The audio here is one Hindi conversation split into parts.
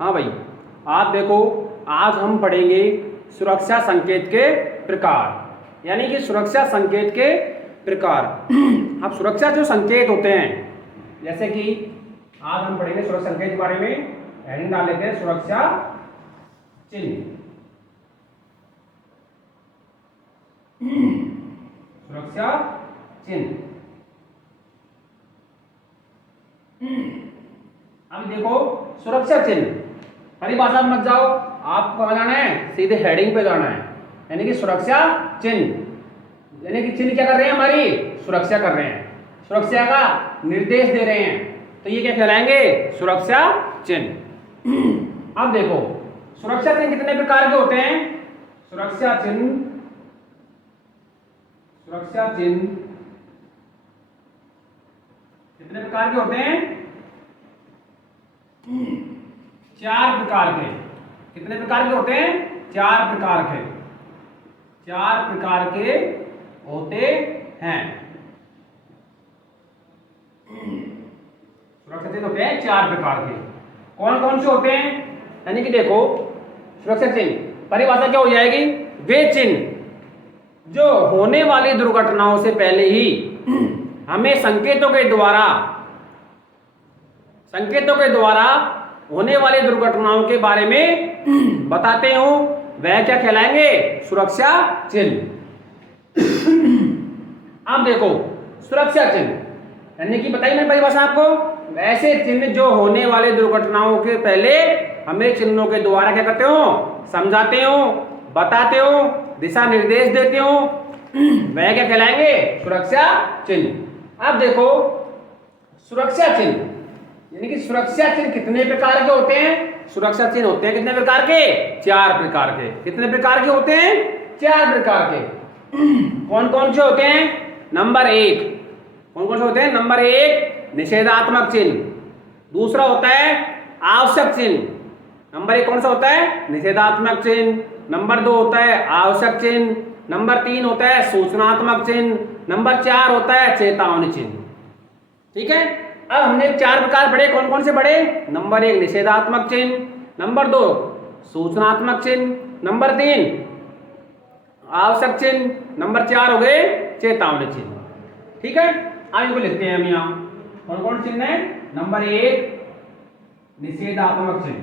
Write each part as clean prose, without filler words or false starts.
हाँ भाई, आज देखो, आज हम पढ़ेंगे सुरक्षा संकेत के प्रकार, यानी कि सुरक्षा संकेत के प्रकार। अब सुरक्षा जो संकेत होते हैं, जैसे कि आज हम पढ़ेंगे सुरक्षा संकेत के बारे में। हेडिंग डाल लेते हैं सुरक्षा चिन्ह। सुरक्षा चिन्ह। अब देखो, सुरक्षा चिन्ह, परिभाषा में मत जाओ, आपको कहाँ जाना है, सीधे हेडिंग पे जाना है। यानी कि सुरक्षा चिन्ह, यानी कि चिन्ह क्या कर रहे हैं, हमारी सुरक्षा कर रहे हैं, सुरक्षा का निर्देश दे रहे हैं, तो ये क्या कहलाएंगे, सुरक्षा चिन्ह। अब देखो, सुरक्षा चिन्ह कितने प्रकार के होते हैं। सुरक्षा चिन्ह कितने प्रकार के होते हैं, 4 प्रकार के। कितने प्रकार के होते हैं, 4 प्रकार के। 4 प्रकार के होते हैं। सुरक्षा चिन्ह होते हैं 4 प्रकार के। कौन कौन से होते हैं, यानी कि देखो, सुरक्षा चिन्ह परिभाषा क्या हो जाएगी, वे चिन्ह जो होने वाली दुर्घटनाओं से पहले ही हमें संकेतों के द्वारा होने वाली दुर्घटनाओं के बारे में बताते हो, वह क्या कहलाएंगे, सुरक्षा चिन्ह। अब देखो, सुरक्षा चिन्ह यानी कि बताइए मैंने परिभाषा आपको, ऐसे चिन्ह जो होने वाले दुर्घटनाओं के पहले हमें चिन्हों के द्वारा क्या करते हो, समझाते हो, बताते हो, दिशा निर्देश देते हो, वह क्या कहलाएंगे, सुरक्षा चिन्ह। अब देखो, सुरक्षा चिन्ह यानी कि सुरक्षा चिन्ह कितने प्रकार के होते हैं। सुरक्षा चिन्ह होते हैं कितने प्रकार के, 4 प्रकार के। कितने प्रकार के होते हैं, 4 प्रकार के। कौन कौन से होते हैं, नंबर 1, कौन कौन से होते हैं, नंबर 1 निषेधात्मक चिन्ह, दूसरा होता है आवश्यक चिन्ह। नंबर 1 कौन सा होता है, निषेधात्मक चिन्ह। नंबर 2 होता है आवश्यक चिन्ह। नंबर 3 होता है सूचनात्मक चिन्ह। नंबर 4 होता है चेतावनी चिन्ह। ठीक है, अब हमने 4 प्रकार पढ़े, कौन कौन से पढ़े, नंबर 1 निषेधात्मक चिन्ह, नंबर 2 सूचनात्मक चिन्ह, नंबर 3 आवश्यक चिन्ह, नंबर 4 हो गए चेतावनी चिन्ह। ठीक है, अब इनको लिखते हैं हम यहाँ, कौन कौन चिन्ह है। नंबर 1 निषेधात्मक चिन्ह,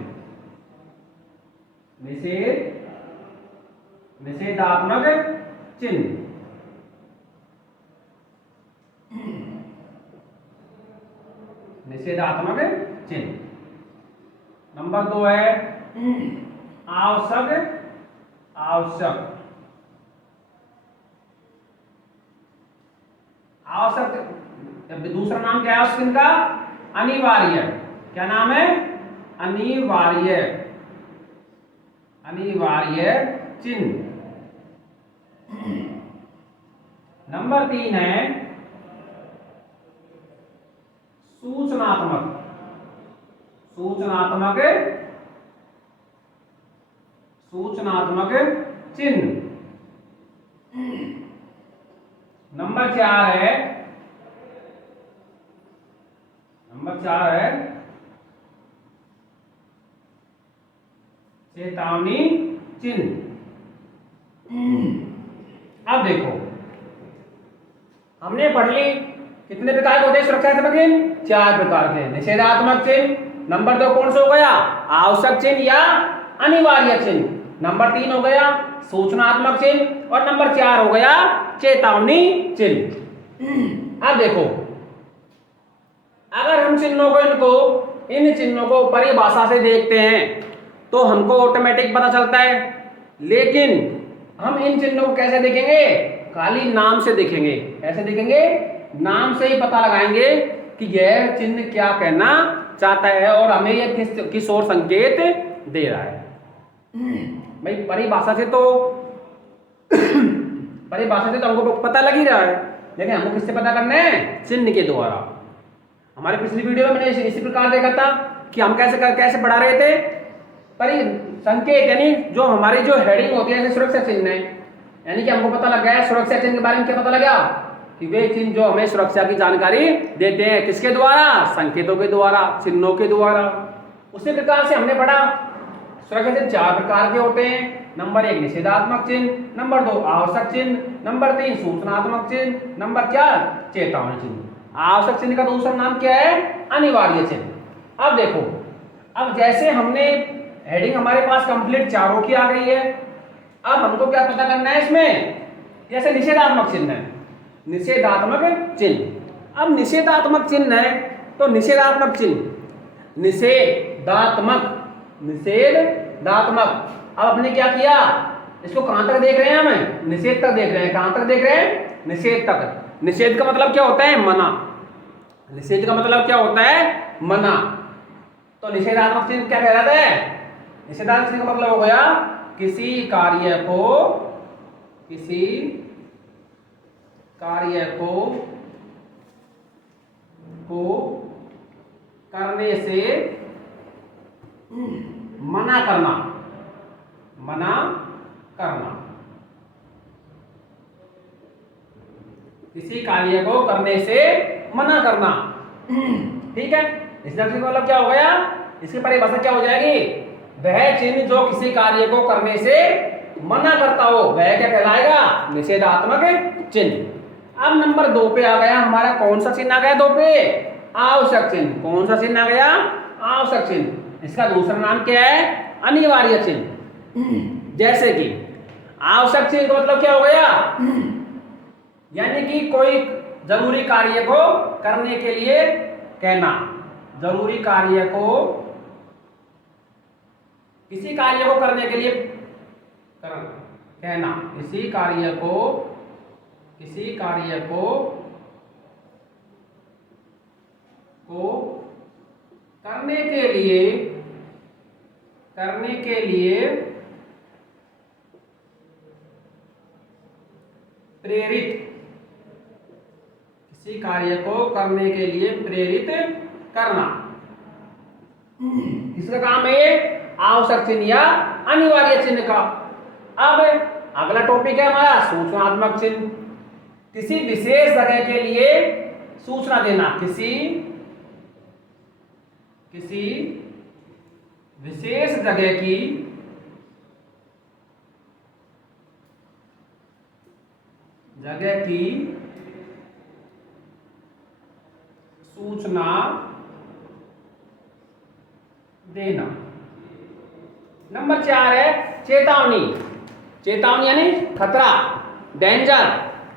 निषेधात्मक चिन्ह। निषेधात्मक चिन्ह। नंबर 2 है आवश्यक दूसरा नाम क्या है उस चिन्ह का, अनिवार्य। क्या नाम है, अनिवार्य चिन्ह। नंबर 3 है सूचनात्मक चिन्ह। नंबर 4 है चेतावनी चिन्ह। अब देखो, हमने पढ़ ली कितने प्रकार के होते हैं सुरक्षात्मक चिन्ह, 4 प्रकार के। निषेधात्मक चिन्ह, नंबर 2 कौन सा हो गया, आवश्यक चिन्ह या अनिवार्य चिन्ह। नंबर 3 हो गया सूचनात्मक चिन्ह, और नंबर 4 हो गया चेतावनी चिन्ह। अब देखो, अगर हम इन चिन्हों को परिभाषा से देखते हैं तो हमको ऑटोमेटिक पता चलता है, लेकिन हम इन चिन्हों को कैसे देखेंगे, खाली नाम से देखेंगे। कैसे देखेंगे, नाम से ही पता लगाएंगे कि यह चिन्ह क्या कहना चाहता है और हमें यह किस ओर संकेत दे रहा है। भाई परिभाषा से तो हमको पता लग ही रहा है, लेकिन हमको किससे पता करना है, चिन्ह के द्वारा। हमारे पिछली वीडियो में मैंने इसी प्रकार देखा था कि हम कैसे पढ़ा रहे थे, संकेत यानी जो हमारी जो हेडिंग होती है सुरक्षा चिन्ह है, यानी कि हमको पता लग गया है सुरक्षा चिन्ह के बारे में। क्या पता लगा कि वे चिन्ह जो हमें सुरक्षा की जानकारी देते हैं, किसके द्वारा, संकेतों के द्वारा, चिन्हों के द्वारा। उसी प्रकार से हमने पढ़ा सुरक्षा चिन्ह 4 प्रकार के होते हैं। नंबर 1 निषेधात्मक चिन्ह, नंबर 2 आवश्यक चिन्ह, नंबर 3 सूचनात्मक चिन्ह, नंबर 4 चेतावनी चिन्ह। आवश्यक चिन्ह का दूसरा नाम क्या है? अनिवार्य चिन्ह। अब देखो, अब जैसे हमने हेडिंग हमारे पास कंप्लीट चारों की आ गई है, अब हमको क्या पता करना है इसमें? जैसे निषेधात्मक चिन्ह है, निषेधात्मक चिन्ह। अब निषेधात्मक चिन्ह है तो निषेधात्मक चिन्ह, निषेधात्मक, निषेधात्मक। अब आपने क्या किया? इसको कहां तक देख रहे हैं? हमें निषेध तक देख रहे हैं। कहां तक देख रहे हैं? निषेध तक। निषेध का मतलब क्या होता है? मना। निषेध का मतलब क्या होता है? मना। तो निषेधात्मक चिन्ह क्या कहलाता है? निषेधात्मक चिन्ह का मतलब हो गया किसी कार्य को करने से मना करना, मना करना। किसी कार्य को करने से मना करना। ठीक है, इसका मतलब क्या हो गया? इसकी परिभाषा क्या हो जाएगी? वह चिन्ह जो किसी कार्य को करने से मना करता हो वह क्या कहलाएगा? निषेधात्मक चिन्ह। अब नंबर 2 पे आ गया हमारा, कौन सा चिन्ह आ गया 2 पे? आवश्यक चिन्ह। कौन सा चिन्ह आ गया? आवश्यक चिन्ह। इसका दूसरा नाम क्या है? अनिवार्य चिन्ह। जैसे कि आवश्यक चिन्ह का मतलब क्या हो गया? यानी कि कोई जरूरी कार्य को करने के लिए कहना, जरूरी कार्य को, किसी कार्य को करने के लिए कहना, किसी कार्य को करने के लिए प्रेरित, किसी कार्य को करने के लिए प्रेरित करना। इसका काम है आवश्यक चिन्ह या अनिवार्य चिन्ह का। अब अगला टॉपिक है हमारा सूचनात्मक चिन्ह। किसी विशेष जगह के लिए सूचना देना, किसी विशेष जगह की सूचना देना। नंबर 4 है चेतावनी। चेतावनी यानी खतरा, डेंजर।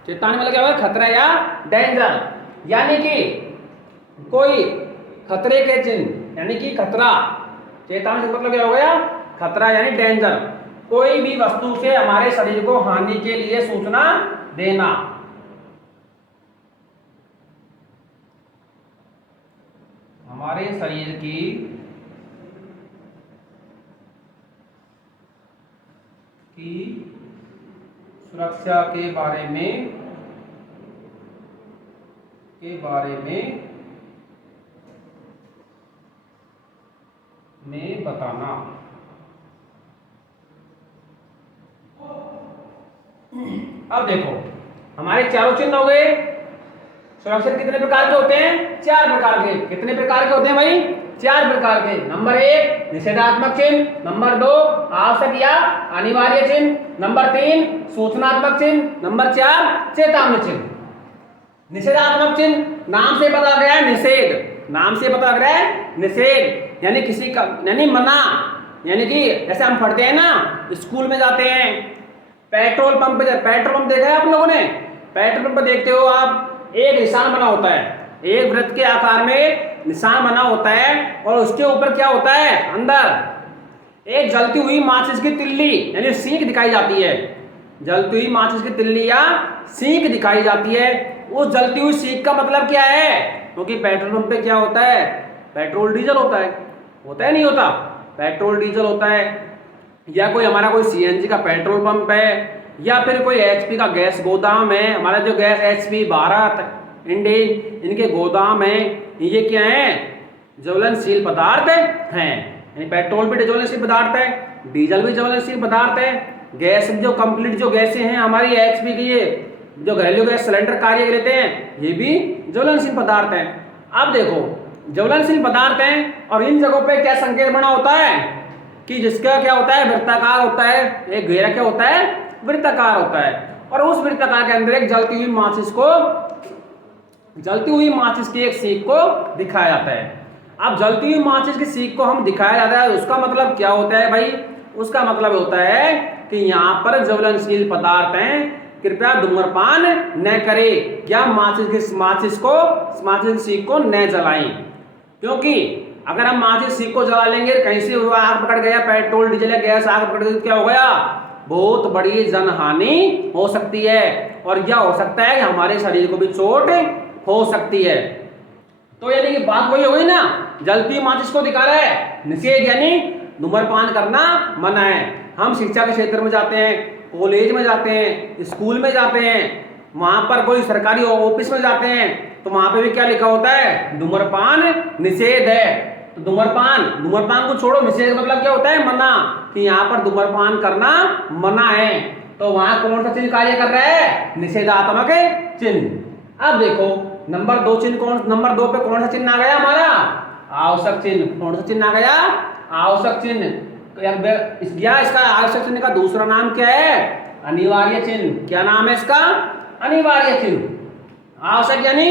चेतावनी मतलब क्या होगा? खतरा या डेंजर। यानी कि कोई खतरे के चिन्ह, यानी कि खतरा। चेतावनी से मतलब क्या हो गया? खतरा यानी डेंजर। कोई भी वस्तु से हमारे शरीर को हानि के लिए सूचना देना। हमारे शरीर की सुरक्षा के बारे में बताना। अब देखो हमारे चारों चिन्ह हो गए। सुरक्षा कितने प्रकार के होते हैं? 4 प्रकार के। कितने प्रकार के होते हैं भाई? 4 प्रकार के। नंबर 1 निषेधात्मक चिन्ह, नंबर 2 आवश्यक या अनिवार्य चिन्ह, नंबर 3 सूचनात्मक चिन्ह, नंबर 4 चेतावनी चिन्ह। निषेधात्मक चिन्ह नाम से पता गया है निषेध, नाम से पता गया है निषेध, यानी किसी का, यानी मना। यानी कि जैसे हम पढ़ते हैं ना, स्कूल में जाते हैं, पेट्रोल पंप देखा है आप लोगों ने? पेट्रोल पंप देखते हो आप, एक निशान बना होता है, एक वृत्त के आकार में निशान बना होता है और उसके ऊपर क्या होता है? अंदर एक जलती हुई माचिस की तिल्ली यानी सीख दिखाई जाती है। जलती हुई माचिस की तिल्ली या सीख दिखाई जाती है। उस जलती हुई सीख का मतलब क्या है? क्योंकि पेट्रोल पंप पे क्या होता है? पेट्रोल डीजल होता है, होता है नहीं होता? पेट्रोल डीजल होता है। या कोई हमारा कोई सीएनजी का पेट्रोल पंप है, या फिर कोई एचपी का गैस गोदाम है। हमारा जो गैस एचपी, भारत, इंडेन, इनके गोदाम है। ये क्या है? ज्वलनशील पदार्थ हैं। यानी पेट्रोल भी ज्वलनशील पदार्थ है, डीजल भी ज्वलनशील पदार्थ है। गैस जो कंप्लीट जो गैसें हैं हमारी एचपी की, ये जो घरेलू गैस सिलेंडर कार्य लेते हैं, ये भी ज्वलनशील पदार्थ है। अब देखो ज्वलनशील पदार्थ हैं और इन जगहों पे क्या संकेत बना होता है कि जिसका क्या होता है वृत्ताकार होता है, एक घेरा क्या होता है वृत्ताकार होता है और उस वृत्ताकार के अंदर एक जलती हुई माचिस की एक सीख को दिखाया जाता है। अब जलती हुई माचिस की सीख को हम दिखाया जाता है, उसका मतलब क्या होता है भाई? उसका मतलब होता है कि यहाँ पर ज्वलनशील पदार्थ हैं, कृपया धूम्रपान न करें या माचिस की सीख को न जलाएं, क्योंकि अगर हम माचिस सीख को जला लेंगे, कहीं से आग पकड़ गया, पेट्रोल डीजल या गैस आग पकड़ गई, क्या हो गया? बहुत बड़ी जनहानि हो सकती है और यह हो सकता है कि हमारे शरीर को भी चोट हो सकती है। तो यानी कि बात वही हो गई ना, जलती माचिस को दिखा रहा है निषेध, यानी धूम्रपान करना मना है। हम शिक्षा के क्षेत्र में जाते हैं, कॉलेज में जाते हैं, स्कूल में जाते हैं, वहां पर कोई सरकारी ऑफिस में जाते हैं तो वहां पे भी क्या लिखा होता है? धूम्रपान निषेध है। तो धूम्रपान को छोड़ो, निषेध मतलब क्या होता है? मना, कि यहाँ पर धूम्रपान करना मना है। तो वहां कौन सा चिन्ह कार्य कर रहा है? निषेधात्मक चिन्ह। अब देखो नंबर 2 पे कौन सा चिन्ह आ गया हमारा? आवश्यक चिन्ह। कौन सा चिन्ह आ गया? आवश्यक चिन्ह। इसका आवश्यक चिन्ह का दूसरा नाम क्या है? अनिवार्य चिन्ह। क्या नाम है इसका? अनिवार्य चिन्ह। आवश्यक यानी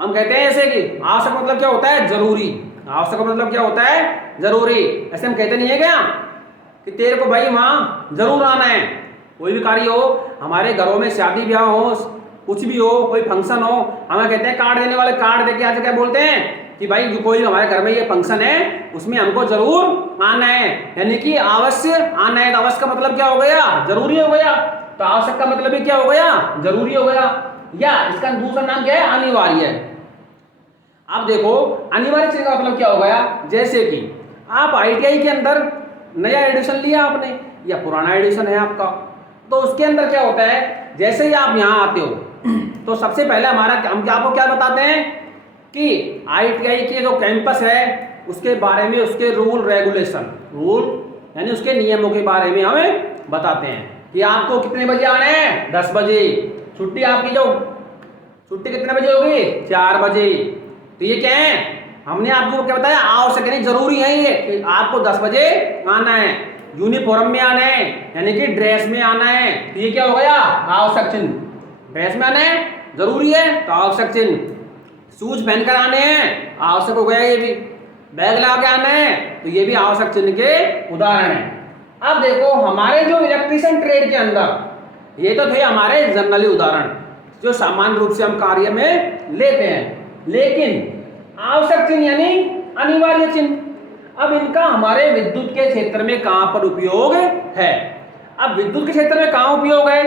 हम कहते हैं ऐसे कि आवश्यक मतलब क्या होता है? जरूरी। आवश्यक मतलब क्या होता है? जरूरी। ऐसे हम कहते नहीं है क्या कि तेरे को भाई वहां जरूर आना है। कोई भी कार्य हो, हमारे घरों में शादी ब्याह हो, कुछ भी हो, कोई फंक्शन हो, हमें कहते हैं कार्ड देने वाले, कार्ड देके आज क्या बोलते हैं कि भाई जो कोई हमारे घर में ये फंक्शन है उसमें हमको जरूर आना है, यानी कि अवश्य आना है। तो अवश्य का मतलब क्या हो गया? जरूरी हो गया। तो आवश्यक का मतलब भी क्या हो गया? जरूरी हो गया। या इसका दूसरा नाम क्या है? अनिवार्य। अब देखो अनिवार्य चिन्ह का मतलब क्या हो गया? जैसे कि आप ITI के अंदर नया एडिशन लिया आपने या पुराना एडिशन है आपका, तो उसके अंदर क्या होता है? जैसे ही आप यहाँ आते हो तो सबसे पहले हम आपको क्या बताते हैं कि ITI के जो कैंपस है उसके बारे में, उसके रूल यानी उसके नियमों के बारे में हमें बताते हैं कि आपको कितने बजे आना है? 10 बजे। छुट्टी कितने बजे होगी? 4 बजे। तो ये क्या है? हमने आपको क्या बताया? आवश्यक यानी जरूरी है ये कि आपको 10 बजे आना है, यूनिफॉर्म में आना है, यानी कि ड्रेस में आना है। तो ये क्या हो गया? आवश्यक चिन्ह। ड्रेस में आना है, जरूरी है, तो आवश्यक चिन्ह। शूज पहनकर आने हैं, आवश्यक हो गया ये भी। बैग लगा के आना है, तो ये भी आवश्यक चिन्ह के उदाहरण है। अब देखो हमारे जो इलेक्ट्रीशियन ट्रेड के अंदर, ये तो थे हमारे जनरली उदाहरण जो सामान्य रूप से हम कार्य में लेते हैं, लेकिन आवश्यक चिन्ह यानी अनिवार्य चिन्ह, अब इनका हमारे विद्युत के क्षेत्र में कहां पर उपयोग है? अब विद्युत के क्षेत्र में कहां उपयोग है?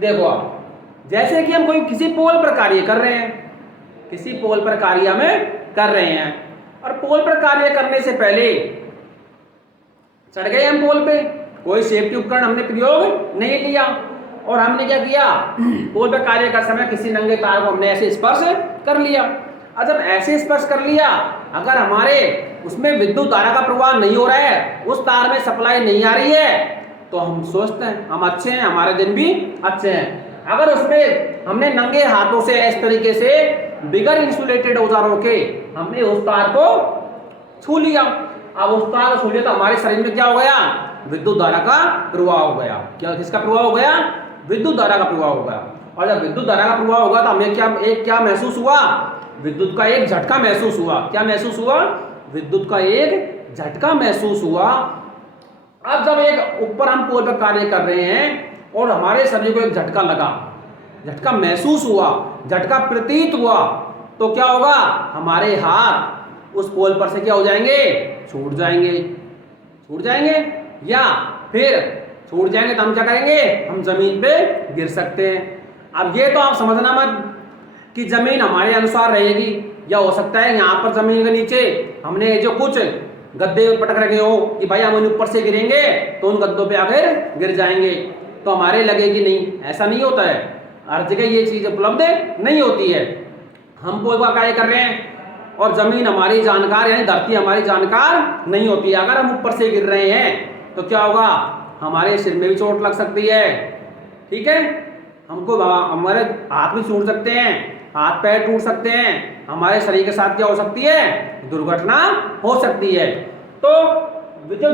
देखो आप, जैसे कि हम किसी पोल पर कार्य कर रहे हैं, और पोल पर कार्य करने से पहले चढ़ गए हम पोल पे, कोई सेफ्टी उपकरण हमने प्रयोग नहीं लिया और हमने क्या किया? पोल पर कार्य कर समय किसी नंगे तार को हमने ऐसे स्पर्श कर लिया। और जब ऐसे स्पर्श कर लिया, अगर हमारे उसमें विद्युत धारा का प्रवाह नहीं हो रहा है, उस तार में सप्लाई नहीं आ रही है, तो हम सोचते हैं हम अच्छे हैं, हमारे दिन भी अच्छे हैं। अगर उसमें हमने नंगे हाथों से इस तरीके से बिगर इंसुलेटेड औजारों के हमने उस तार को छू लिया, अब उस तार को छू लिया तो हमारे शरीर में क्या हो गया? विद्युत धारा का प्रवाह हो गया। क्या किसका प्रवाह हो गया? विद्युत धारा का प्रवाह हो गया। और जब विद्युत धारा का प्रवाह होगा तो हमें क्या महसूस हुआ? विद्युत का एक झटका महसूस हुआ। क्या महसूस हुआ? विद्युत का एक झटका महसूस हुआ। अब जब एक ऊपर हम पोल पर कार्य कर रहे हैं और हमारे शरीर को एक झटका लगा, झटका महसूस हुआ, झटका प्रतीत हुआ, तो क्या होगा? हमारे हाथ उस पोल पर से क्या हो जाएंगे? छूट जाएंगे या फिर छूट जाएंगे तो हम क्या करेंगे? हम जमीन पे गिर सकते हैं। अब ये तो आप समझना मत कि जमीन हमारे अनुसार रहेगी, या हो सकता है यहाँ पर जमीन के नीचे हमने जो कुछ गद्दे पटक रखे हो कि भाई हम ऊपर से गिरेंगे तो उन गद्दों पे आकर गिर जाएंगे, तो हमारे लगेगी नहीं। ऐसा नहीं होता है, हर जगह ये चीज उपलब्ध नहीं होती है। हम पोल का कार्य कर रहे हैं और जमीन हमारी जानकार यानी धरती हमारी जानकार नहीं होती है। अगर हम ऊपर से गिर रहे हैं तो क्या होगा? हमारे सिर में भी चोट लग सकती है, ठीक है, हमको हमारे हाथ भी छूट सकते हैं, हाथ पैर टूट सकते हैं, हमारे शरीर के साथ क्या हो सकती है, दुर्घटना हो सकती है। तो जो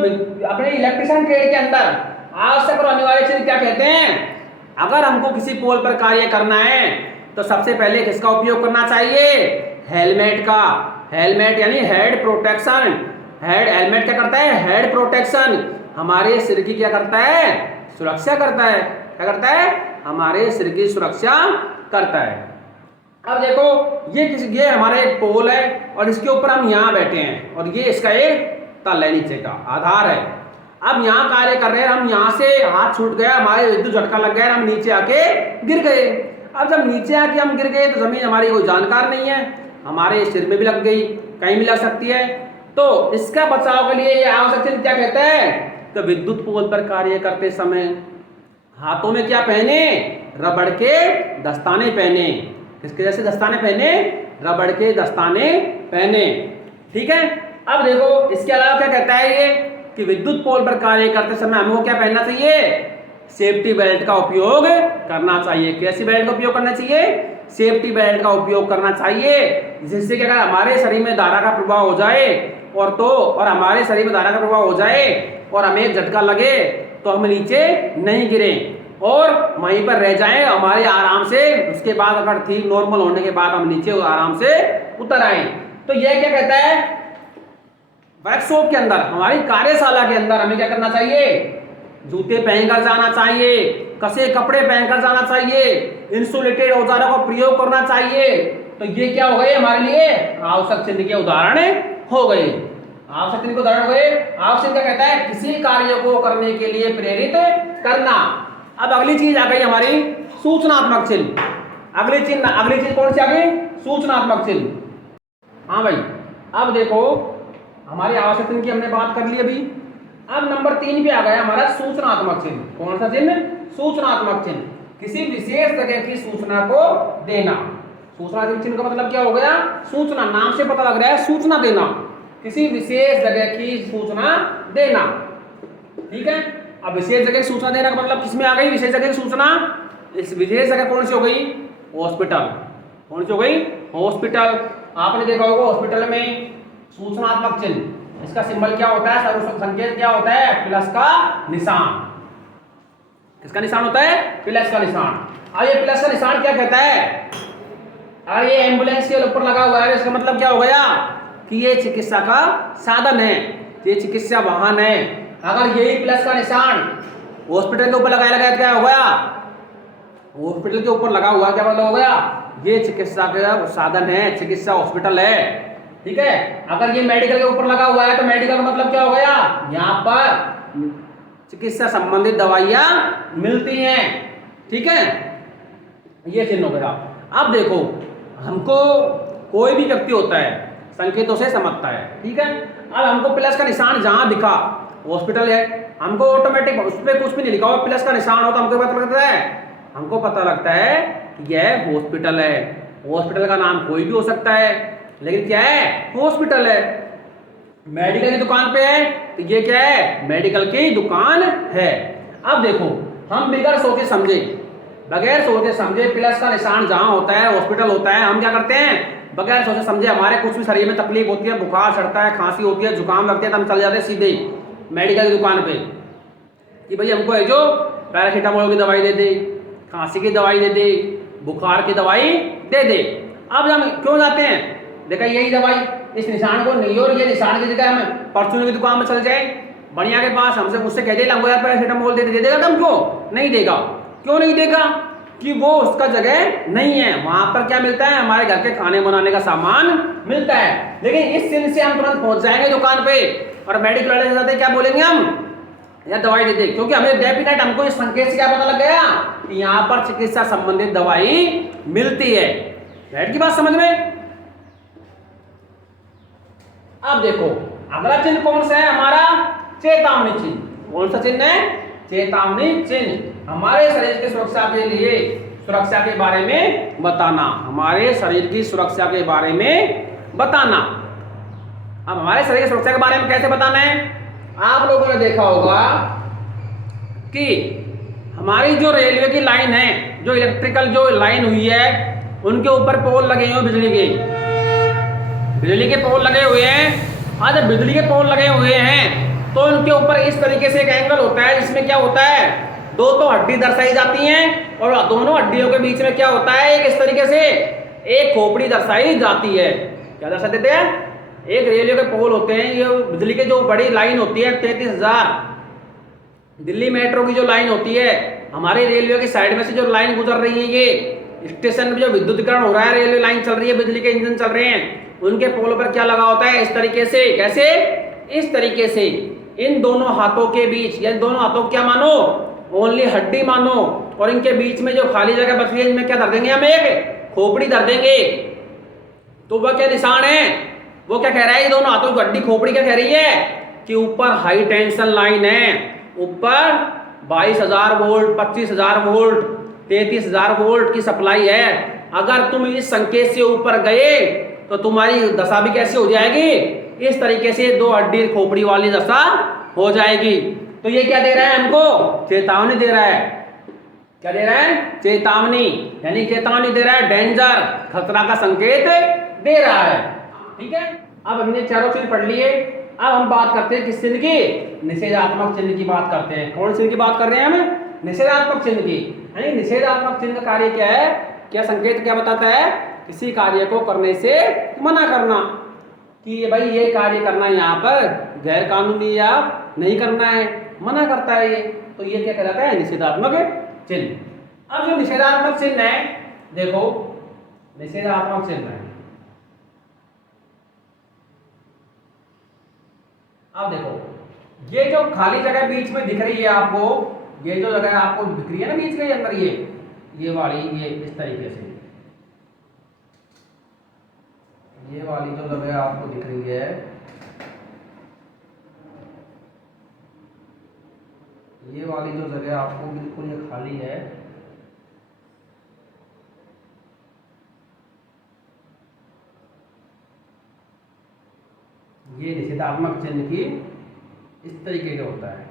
अपने इलेक्ट्रिशियन ट्रेड के अंदर आवश्यक और अनिवार्य चीज क्या कहते हैं, अगर हमको किसी पोल पर कार्य करना है तो सबसे पहले किसका उपयोग करना चाहिए, हेलमेट का। हेलमेट यानी हेड प्रोटेक्शन। हेलमेट क्या करता है, हेड प्रोटेक्शन, हमारे सिर की क्या करता है, सुरक्षा करता है। क्या करता है, हमारे सिर की सुरक्षा करता है। अब देखो ये हमारा एक पोल है और इसके ऊपर हम यहाँ बैठे हैं और ये इसका एक तल है, नीचे का आधार है। अब यहाँ कार्य कर रहे हैं, हम यहाँ से हाथ छूट गया, हमारे विद्युत झटका लग गया, हम नीचे आके गिर गए। अब जब नीचे आके हम गिर गए तो जमीन हमारी कोई जानकार नहीं है, हमारे सिर में भी लग गई, कहीं भी लग सकती है। तो इसका बचाव के लिए ये आवश्यक चीज क्या कहता है, तो विद्युत पोल पर कार्य करते समय हाथों में क्या पहने, रबड़ के दस्ताने पहने। किसके जैसे दस्ताने पहने, रबड़ के दस्ताने पहने। ठीक है। अब देखो इसके अलावा क्या कहता है ये कि विद्युत पोल पर कार्य करते समय हमको क्या पहनना चाहिए, सेफ्टी बेल्ट का उपयोग करना चाहिए। कैसी बेल्ट का उपयोग करना चाहिए, सेफ्टी बेल्ट का उपयोग करना चाहिए, जिससे कि अगर हमारे शरीर में धारा का प्रभाव हो जाए और हमारे शरीर में धारा का प्रभाव हो जाए और हमें एक झटका लगे तो हम नीचे नहीं गिरे और वहीं पर रह जाएं हमारे आराम से। उसके बाद अगर ठीक नॉर्मल होने के बाद हम नीचे आराम से उतर आए। तो यह क्या कहता है, वर्कशॉप के अंदर, हमारी कार्यशाला के अंदर हमें क्या करना चाहिए, जूते पहनकर जाना चाहिए, कसे कपड़े पहनकर जाना चाहिए, इंसुलेटेड औजारों का प्रयोग करना चाहिए। तो ये क्या हो गए हमारे लिए आवश्यक चिन्ह के उदाहरण हो गए। आवश्यक चिन्ह के उदाहरण हो गए। आवश्यक क्या कहता है, किसी कार्य को करने के लिए प्रेरित करना। अब अगली चीज आ गई हमारी सूचनात्मक चिन्ह। अगली चीज कौन सी आ गई, सूचनात्मक चिन्ह। हाँ भाई, अब देखो हमारी आवश्यक चिन्ह की हमने बात कर ली अभी। अब नंबर 3 पे आ गया हमारा सूचनात्मक चिन्ह। कौन सा चिन्ह, सूचनात्मक चिन्ह, किसी विशेष जगह की सूचना को देना। सूचनात्मक चिन्ह का मतलब क्या हो गया, सूचना, नाम से पता लग रहा है, सूचना देना, किसी विशेष जगह की सूचना देना। ठीक है। अब विशेष जगह की सूचना देना का मतलब किसमें आ गई, विशेष जगह की सूचना। इस विशेष जगह कौन सी हो गई, हॉस्पिटल। कौन सी हो गई, हॉस्पिटल। आपने देखा होगा हॉस्पिटल में सूचनात्मक चिन्ह, इसका सिंबल क्या होता है, सर्व संकेत क्या होता है, प्लस का निशान। किसका निशान होता है, प्लस का निशान। अब ये प्लस का निशान क्या कहता है, अगर ये एम्बुलेंस के ऊपर लगा हुआ है इसका मतलब क्या हो गया कि ये चिकित्सा का साधन है, ये चिकित्सा वाहन है। अगर यही प्लस का निशान हॉस्पिटल के ऊपर लगाया गया क्या हो गया, हॉस्पिटल के ऊपर लगा हुआ क्या मतलब हो गया, ये चिकित्सा का साधन है, चिकित्सा हॉस्पिटल है। ठीक है। अगर ये मेडिकल के ऊपर लगा हुआ है तो मेडिकल का मतलब क्या हो गया, यहाँ पर चिकित्सा संबंधित दवाइयाँ मिलती हैं। ठीक है, ये चिन्ह हो गया। अब देखो हमको कोई भी व्यक्ति होता है संकेतों से समझता है। ठीक है। अब हमको प्लस का निशान जहाँ दिखा, हॉस्पिटल है, हमको ऑटोमेटिक उस पर कुछ भी नहीं लिखा हो, प्लस का निशान हो तो हमको पता लगता है, हमको पता लगता है कि यह हॉस्पिटल है। हॉस्पिटल का नाम कोई भी हो सकता है, लेकिन क्या है, हॉस्पिटल है। मेडिकल की दुकान पे है तो ये क्या है, मेडिकल की दुकान है। अब देखो हम बगैर सोचे समझे प्लस का निशान जहां होता है, हॉस्पिटल होता है, हम क्या करते हैं, बगैर सोचे समझे हमारे कुछ भी शरीर में तकलीफ होती है, बुखार चढ़ता है, खांसी होती है, जुकाम लगता है, तो हम चल जाते हैं सीधे मेडिकल की दुकान पे कि भाई हमको है जो पैरासीटामोल की दवाई दे दे, खांसी की दवाई दे दे, बुखार की दवाई दे दे। अब हम क्यों जाते हैं, देखा यही दवाई इस निशान को नहीं, और ये निशान की जगह हम परचून की दुकान में चल जाए, बढ़िया के पास हमसे मुझसे कह दे हमको यार पैरासीटामोल दे देगा, हमको नहीं देगा। क्यों नहीं देगा, कि वो उसका जगह नहीं है, वहां पर क्या मिलता है, हमारे घर के खाने बनाने का सामान मिलता है। लेकिन इस चिन्ह से हम तुरंत पहुंच जाएंगे दुकान पे और मेडिकल वाले के साथ क्या बोलेंगे हम, यार दवाई दे दे, क्योंकि हमें डेफिनेट हमको इस संकेत से क्या पता लग गया कि यहाँ पर चिकित्सा संबंधित दवाई मिलती है। बैठ की बात समझ में। अब देखो अगला चिन्ह कौन सा है हमारा, चेतावनी चिन्ह। कौन सा चिन्ह है, चेतावनी चिन्ह। हमारे शरीर की सुरक्षा के लिए, सुरक्षा के बारे में बताना, हमारे शरीर की सुरक्षा के बारे में बताना। अब हमारे शरीर की सुरक्षा के बारे में कैसे बताना है, आप लोगों ने देखा होगा कि हमारी जो रेलवे की लाइन है, जो इलेक्ट्रिकल जो लाइन हुई है, उनके ऊपर पोल लगे हुए बिजली के, बिजली के पोल लगे हुए हैं। हाँ, जब बिजली के पोल लगे हुए हैं तो उनके ऊपर इस तरीके से एक एंगल होता है जिसमें क्या होता है, दो तो हड्डी दर्शाई जाती हैं और दोनों हड्डियों के बीच में क्या होता है, एक इस तरीके से एक खोपड़ी दर्शाई जाती है। क्या दर्शा देते हैं, एक रेलवे के पोल होते हैं, ये बिजली की जो बड़ी लाइन होती है 33,000, दिल्ली मेट्रो की जो लाइन होती है, हमारे रेलवे की साइड में से जो लाइन गुजर रही है, ये स्टेशन में जो विद्युतीकरण हो रहा है, रेलवे लाइन चल रही है, बिजली के इंजन चल रहे हैं, उनके पोल पर क्या लगा होता है, इस तरीके से। कैसे, इस तरीके से इन दोनों हाथों के बीच, या दोनों हाथों क्या मानो, ओनली हड्डी मानो, और इनके बीच में जो खाली जगह बच रही है इनमें क्या धर देंगे, हम एक खोपड़ी धर देंगे। तो वह क्या निशान है, वो क्या कह रहा है, ये दोनों हाथों की हड्डी खोपड़ी क्या कह रही है कि ऊपर हाई टेंशन लाइन है, ऊपर 22,000 वोल्ट, 25,000 वोल्ट, 33,000 वोल्ट की सप्लाई है। अगर तुम इस संकेत से ऊपर गए तो तुम्हारी दशा भी कैसी हो जाएगी, इस तरीके से दो हड्डी खोपड़ी वाली दशा हो जाएगी। तो ये क्या दे रहा है हमको, चेतावनी दे रहा है। क्या दे रहा है, चेतावनी, यानी चेतावनी दे रहा है, डेंजर, खतरा का संकेत दे रहा है। ठीक है, अब हमने चारों चिन्ह पढ़ लिए। अब हम बात करते हैं किस चिन्ह की, निषेधात्मक चिन्ह की बात करते हैं। कौन चिन्ह की बात कर रहे हैं हम, निषेधात्मक चिन्ह की। यानी निषेधात्मक चिन्ह का कार्य क्या है, क्या संकेत क्या बताता है, किसी कार्य को करने से मना करना, कि भाई ये कार्य करना यहाँ पर गैर कानूनी या नहीं करना है, मना करता है ये, तो ये क्या कहलाता है, निषेधात्मक चिन्ह। अब जो निषेधात्मक चिन्ह है, देखो निषेधात्मक चिन्ह है, अब देखो ये जो खाली जगह बीच में दिख रही है आपको, ये जो जगह आपको दिख रही है ना बीच के अंदर, ये वाली, ये इस तरीके से, ये वाली जो जगह आपको दिख रही है, ये वाली जो जगह आपको बिल्कुल ये खाली है, ये निषेधात्मक चिन्ह की इस तरीके का होता है।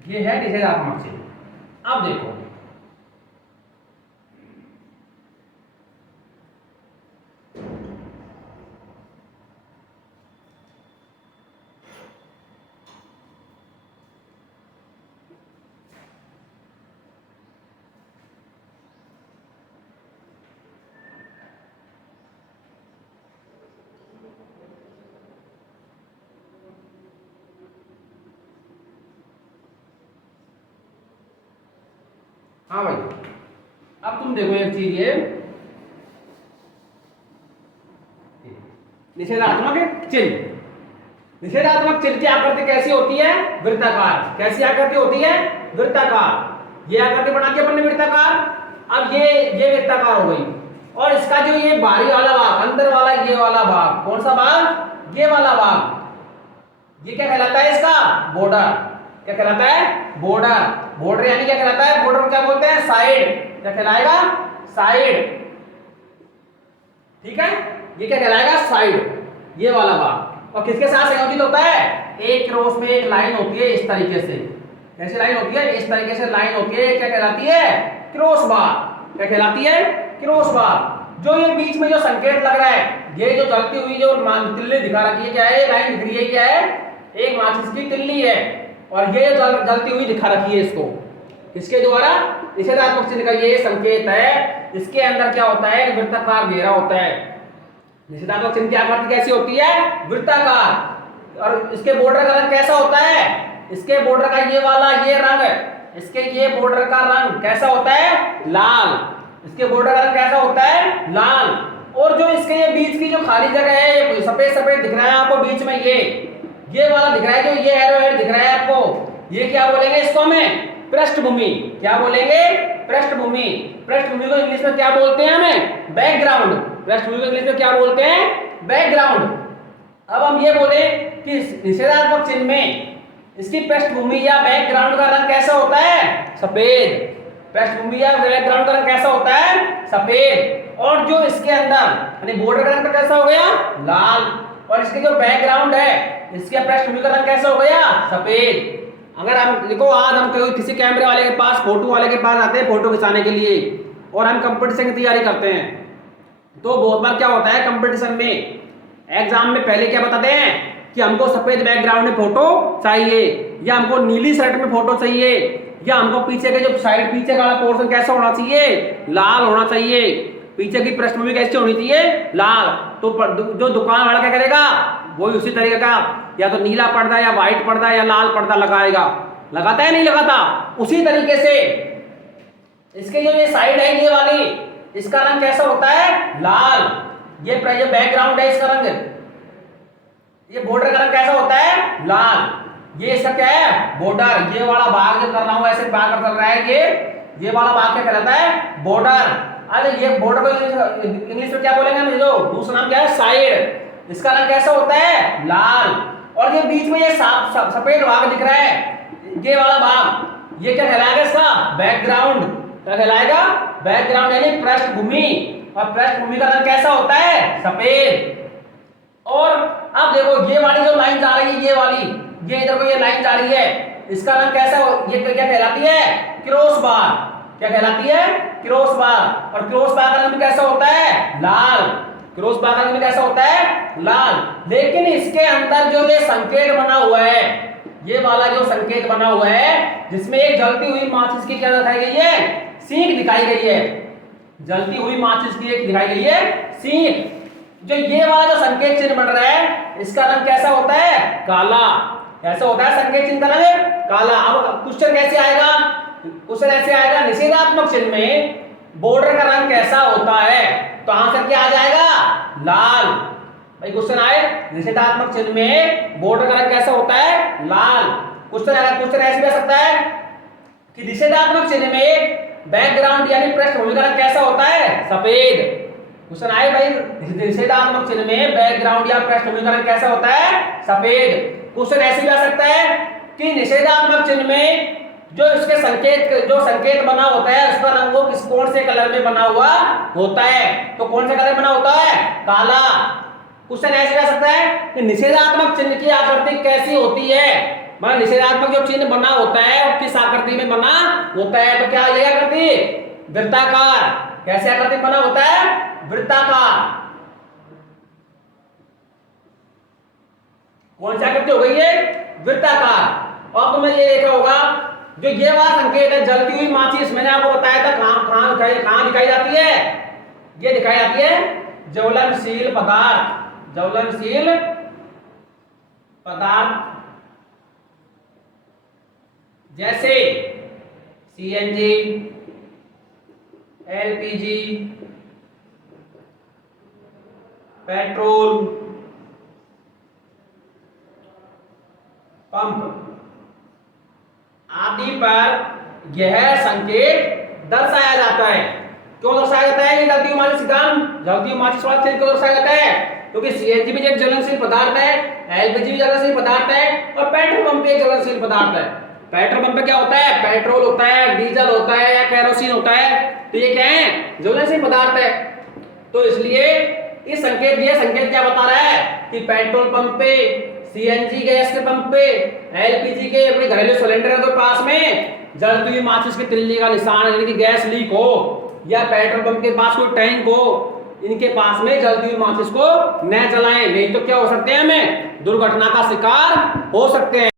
ये है निषेधात्मक चिन्ह। अब देखो हाँ भाई, अब तुम देखो एक चीज, ये निषेधात्मक चिन्ह, निषेधात्मक चिन्ह की आकृति कैसी होती है, वृत्ताकार। कैसी आकृति होती है, वृत्ताकार। ये आकृति बना के अपन ने वृत्ताकार। अब ये वृत्ताकार हो गई, और इसका जो ये बाहरी वाला भाग, अंदर वाला ये वाला भाग, कौन सा भाग, ये वाला भाग, ये क्या कहलाता है, इसका बॉर्डर। क्या कहलाता है, बॉर्डर। बॉर्डर यानी क्या कहलाता है, बॉर्डर को क्या बोलते हैं, साइड। क्या कहलाएगा, साइड। ठीक है, ये क्या कहलाएगा, साइड, ये वाला भाग। और किसके साथ संयोजित होता है, एक क्रॉस में एक लाइन होती है इस तरीके से। कैसी लाइन होती है, इस तरीके से लाइन होती है, क्या कहलाती है, क्रॉस बार। क्या कहलाती है, क्रॉस बार। जो ये बीच में जो संकेत लग रहा है, ये जो जलती हुई जो तिल्ली दिखा रखी है, क्या है, लाइन दिख रही है, क्या है, एक माचिस की तिल्ली है, और ये जलती हुई दिखा रखी है इसको, इसके द्वारा निषेधात्मक चिन्ह का ये संकेत है। इसके अंदर क्या होता है, वृत्ताकार घेरा होता है। निषेधात्मक चिन्ह की आकृति कैसी होती है, वृत्ताकार। और इसके बॉर्डर का रंग कैसा होता है, इसके बॉर्डर का ये वाला ये रंग, इसके ये बॉर्डर का रंग कैसा होता है, लाल। इसके बॉर्डर का रंग कैसा होता है, लाल। और जो इसके ये बीच की जो खाली जगह है, ये सफेद सफेद दिख रहा है आपको बीच में, ये वाला दिख रहा है, जो ये एरो हेड दिख रहा है आपको, ये क्या बोलेंगे इसको हमें, पृष्ठभूमि। क्या बोलेंगे, पृष्ठभूमि। पृष्ठभूमि को इंग्लिश में क्या बोलते हैं हमें, बैकग्राउंड। पृष्ठभूमि को इंग्लिश में क्या बोलते हैं, बैकग्राउंड। अब हम ये बोले कि निषेधात्मक चिन्ह में इसकी पृष्ठभूमि या बैकग्राउंड का रंग कैसा होता है? सफेद। पृष्ठभूमि या बैकग्राउंड का रंग कैसा होता है? सफेद। और जो इसके अंदर यानी बॉर्डर का रंग कैसा हो गया? लाल। और इसके जो बैकग्राउंड है, इसके पृष्ठभूमि का रंग कैसा हो गया? सफेद। अगर हम देखो, आज हम किसी कैमरे वाले के पास, फोटो वाले के पास आते हैं फोटो खिंचाने के लिए, और हम कंपटीशन की तैयारी करते हैं, तो बहुत बार क्या होता है कंपटीशन में, एग्जाम में पहले क्या बताते हैं कि हमको सफेद बैकग्राउंड में फोटो चाहिए, या हमको नीली शर्ट में फोटो चाहिए, या हमको पीछे के जो साइड पीछे का पोर्शन कैसा होना चाहिए? लाल होना चाहिए। पीछे की पृष्ठभूमि कैसी होनी चाहिए? लाल। तो जो दुकान वाला क्या करेगा, वही उसी तरीके का या तो नीला पर्दा या व्हाइट पर्दा या लाल पर्दा लगाएगा। लगाता है नहीं लगाता? उसी तरीके से इसके जो साइड है ये वाली, इसका रंग कैसा होता है? लाल। ये बैकग्राउंड है, इसका रंग, ये बॉर्डर का रंग कैसा होता है? लाल। ये इसका क्या है? बॉर्डर। ये वाला भाग जो कर रहा हूं ऐसे भाग चल रहा है, ये वाला भाग क्या कहलाता है? बॉर्डर। अरे ये बॉर्डर को इंग्लिश में क्या बोलेंगे हम? जो दूसरा नाम क्या है? साइड। इसका रंग कैसा होता है? लाल। और ये बीच में ये सफेद भाग दिख रहा है, ये वाला भाग, ये क्या कहलाएगा? इसका बैकग्राउंड। क्या कहलाएगा? बैकग्राउंड यानी पृष्ठभूमि। और पृष्ठभूमि का रंग कैसा होता है? सफेद। और अब देखो ये वाली जो लाइन जा रही है, ये वाली, ये इधर को ये लाइन जा रही है, इसका रंग कैसा हो, ये क्या कहलाती है? Cross bar. क्या कहलाती है? Cross bar. और क्रॉस बार का रंग कैसा होता है? लाल। क्रॉस बार का रंग कैसा होता है? लाल। लेकिन इसके अंदर जो ये संकेत बना हुआ है, ये वाला जो संकेत बना हुआ है, जिसमें एक जलती हुई माचिस की क्या दिखाई गई है? सीख दिखाई गई है। जलती हुई माचिस की एक दिखाई गई है सीख। जो ये वाला जो संकेत चिन्ह बन रहा है, इसका रंग कैसा होता है? काला। कैसा होता है संकेत चिन्ह का रंग? काला। अब क्वेश्चन कैसे आएगा? क्वेश्चन ऐसे आएगा, निषेधात्मक चिन्ह में बॉर्डर का रंग कैसा होता है? तो आंसर क्या आ जाएगा? लाल। भाई क्वेश्चन आए, निषेधात्मक चिन्ह में बॉर्डर का रंग कैसा होता है? लाल। क्वेश्चन ऐसे भी आ सकता है कि निषेधात्मक चिन्ह में बैकग्राउंड यानी पृष्ठभूमि का रंग कैसा होता है? सफेद। क्वेश्चन आए भाई, निषेधात्मक चिन्ह में बैकग्राउंड या पृष्ठभूमि का रंग कैसा होता है? सफेद। क्वेश्चन ऐसे भी आ सकता है कि निषेधात्मक चिन्ह में जो इसके संकेत बना होता है, उसका रंग वो कौन से कलर में बना हुआ होता है? तो कौन से कलर बना होता है? काला। क्वेश्चन ऐसे आ सकता है कि निषेधात्मक चिन्ह की आकृति कैसी होती है? मतलब निषेधात्मक जो चिन्ह बना होता है वो किस आकृति में बना होता है? तो क्या ये आकृति? वृत्ताकार। कैसे आकृति बना होता है? वृत्ताकार। कौन सी आकृति हो गई है? वृत्ताकार। और तुमने ये देखा होगा, जो ये वाला संकेत है जलती हुई माचिस, मैंने आपको बताया था कहां दिखाई जाती है? ये दिखाई जाती है ज्वलनशील पदार्थ। ज्वलनशील पदार्थ जैसे सीएनजी, एलपीजी, पेट्रोल पंप आदि पर यह संकेत दर्शाया जाता है। क्यों दर्शाया जाता है? ये जलती हुई माचिस जलती हुई माचिस वाला चिन्ह क्यों दर्शाया जाता है? क्योंकि सीएनजी भी एक ज्वलनशील पदार्थ है, एलपीजी भी ज्वलनशील पदार्थ है, और पेट्रोल पंप भी एक ज्वलनशील पदार्थ है। पेट्रोल पंप पे क्या होता है? पेट्रोल होता है, डीजल होता है या केरोसिन होता है, तो ये क्या है? ज्वलनशील पदार्थ है। तो इसलिए ये संकेत क्या बता रहा है कि पेट्रोल पंप पे, सीएनजी गैस के पंप पे, एलपीजी के अपने घरेलू सिलेंडर के पास में जलती हुई माचिस की तिल्ली का निशान यानी कि गैस लीक हो, या पेट्रोल पंप के पास कोई टैंक हो, इनके पास में जलती हुई माचिस को न जलाएं, नहीं तो क्या हो सकते हैं? हमें दुर्घटना का शिकार हो सकते हैं।